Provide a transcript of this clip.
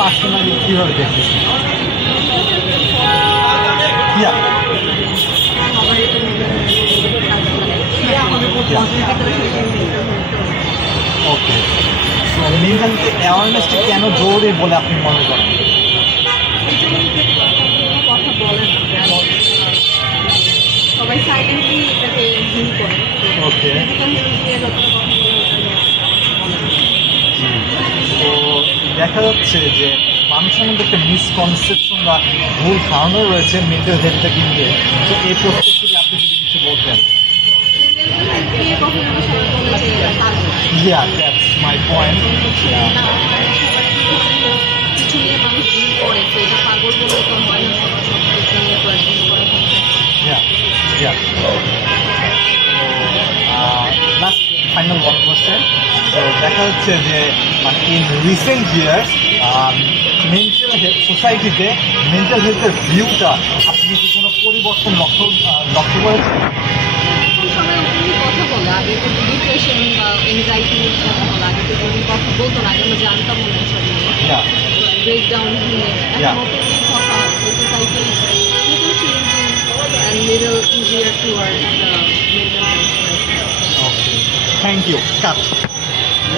Personally কীভাবে দেখতেছেন? ইয়া ওকে, so mental অ্যাওয়ারনেসটা কেন জরুরি বলে আপনি মনে করেন? কথা বলে না, সবাই সাইলেন্টলি এটাকে ডিল করে। ওকে, তো দেখা যাচ্ছে যে মানুষের মধ্যে একটা মিসকনসেপশন বা ভুল ধারণা রয়েছে মেন্টাল হেলথটাকে নিয়ে। তো এই প্রত্যেকটি আপনি যদি কিছু বলতেন। Yeah, that's my point. কিছু নিয়ে মানুষ ডিল করে, তো এটা পাগল বলে তো হয় না, সবার সব কিছু নিয়ে ডিল করে। Yeah, yeah. Last final one question. So দেখা যাচ্ছে যে মানে in recent years mental health সোসাইটিতে মেন্টাল হেলথের ভিউটা আপনি কি কোনো পরিবর্তন লক্ষ্য করেছেন? কথা বলে আগে তো ডিপ্রেশন বা এনজাইটি নিয়ে কথা বলে, আগে তো কোনো কথা বলতো না, আগে আমরা জানতাম না এসব নিয়ে, ব্রেকডাউন নিয়ে। এখন ওপেনলি কথা হয়, society little changing and little easier towards the mental health. Okay. Thank you. Cut.